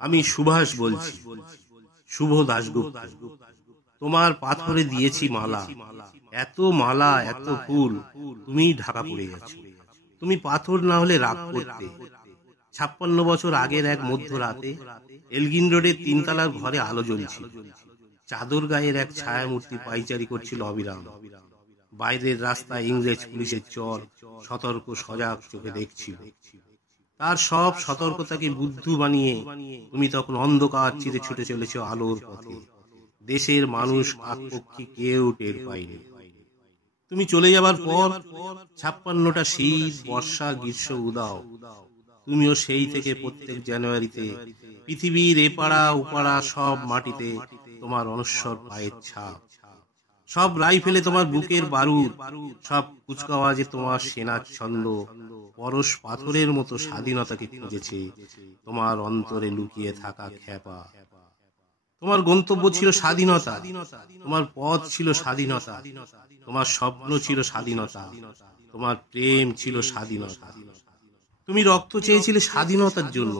আমি সুভাষ বলছি, শুভ দাশগুপ্ত। তোমার পাথরে দিয়েছি মালা, এত মালা এত ফুল, তুমি ঢাকা পড়ে গেছো। তুমি পাথর না হলে রাগ করতে। 56 বছর আগের এক মধ্যরাতে এলগিন রোডের 3 তলার ঘরে আলো জ্বলছিল। চাদর গায়ের এক ছায়ামূর্তি পাইচারি করছিল অবিরাম। বাইরের রাস্তায় ইংরেজ পুলিশের চর সতর্ক সজাগ চোখে দেখছিল। তার সব সতর্কতাকে বুদ্ধু বানিয়ে তুমি তখন অন্ধকার চিরে ছুটে চলেছ আলোর পথে। দেশের মানুষ কাকপক্ষী কেউ টের পায়নি। তুমি চলে যাবার পর 56টা শীত, বর্ষা, গ্রীষ্ম, উদাও। তুমিও সেই থেকে প্রত্যেক জানুয়ারিতে পৃথিবীর এপাড়া ওপাড়া সব মাটিতে তোমার অনশ্বর পায়ের ছাপ। সব রাইফেলে তোমার বুকের বারুদ, সব কুচকাওয়াজে তোমার সেনার ছন্দ পরশ পাথরের মতো স্বাধীনতাকে খুঁজেছে তোমার অন্তরে লুকিয়ে থাকা খ্যাপা। তোমার গন্তব্য ছিল স্বাধীনতা, তোমার পথ ছিল স্বাধীনতা, তোমার স্বপ্ন ছিল স্বাধীনতা, তোমার প্রেম ছিল স্বাধীনতা। তুমি রক্ত চেয়েছিলে স্বাধীনতার জন্য,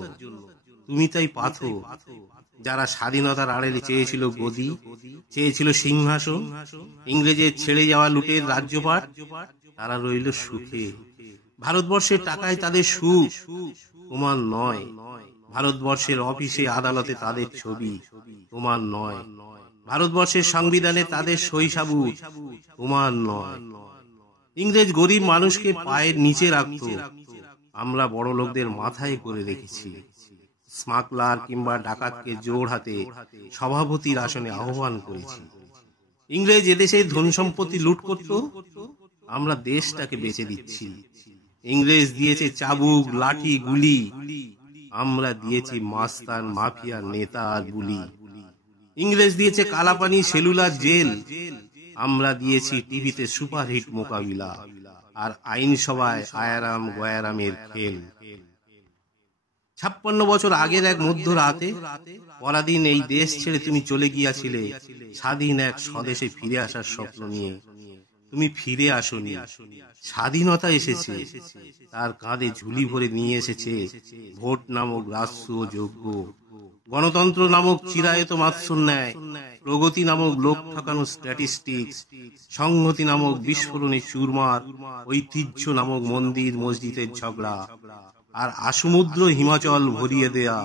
তুমি তাই পাথর। যারা স্বাধীনতার আড়ালে চেয়েছিল গদি, চেয়েছিল সিংহাসন, ইংরেজের ছেড়ে যাওয়া লুটের রাজ্যপাট, তারা রইল সুখে। ভারতবর্ষের টাকায় তাদের সুখ, তোমার নয়। ভারতবর্ষের অফিসে আদালতে তাদের ছবি, তোমার নয়। ভারতবর্ষের সংবিধানে তাদের সই সাবুত, তোমার নয়। ইংরেজ গরিব মানুষকে পায়ের নিচে রাখত, আমরা বড় লোকদের মাথায় করে রেখেছি। স্মাগলার কিংবা ডাকাতকে জোর হাতে সভাপতির আসনে আহ্বান করেছি। ইংরেজ এদেশে ধন সম্পত্তি লুট করত, আমরা দেশটাকে বেচে দিচ্ছি। ইংরেজ দিয়েছে চাবুক, লাঠি, গুলি, আমরা দিয়েছি মাস্তান, মাফিয়া, নেতা আর বুলি। ইংরেজ দিয়েছে কালাপানি, সেলুলার জেল, আমরা দিয়েছি টিভিতে সুপারহিট মোকাবিলা আর আইনসভায় আয়ারাম গয়ারামের খেল। 56 বছর আগের এক মধ্যরাতে পরাধীন এই দেশ ছেড়ে তুমি চলে গিয়াছিলে স্বাধীন এক স্বদেশে ফিরে আসার স্বপ্ন নিয়ে। তুমি ফিরে আসনি, স্বাধীনতা এসেছে। তার কাঁধে ঝুলি ভরে নিয়ে এসেছে ভোট নামক রাষ্ট্র যোগ্য, গণতন্ত্র নামক চিরায়ত মাৎসর ন্যায়, প্রগতি নামক লোক ঠকানো স্ট্যাটিস্টিক্স, সংহতি নামক বিস্ফোরণে চুরমার, ঐতিহ্য নামক মন্দির মসজিদের ঝগড়া, আর আসমুদ্র হিমাচল ভরিয়ে দেয়া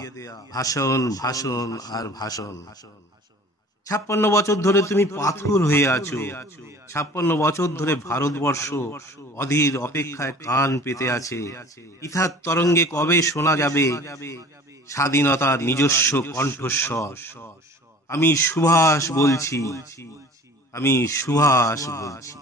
ভাষণ, ভাষণ আর ভাষণ। 56 বছর ধরে তুমি পাথর হয়ে আছো। 56 বছর ধরে ভারতবর্ষ অধীর অপেক্ষায় কান পেতে আছে। ইথার তরঙ্গে কবে শোনা যাবে স্বাধীনতার নিজস্ব কণ্ঠস্বর। আমি সুভাষ বলছি, আমি সুভাষ বলছি।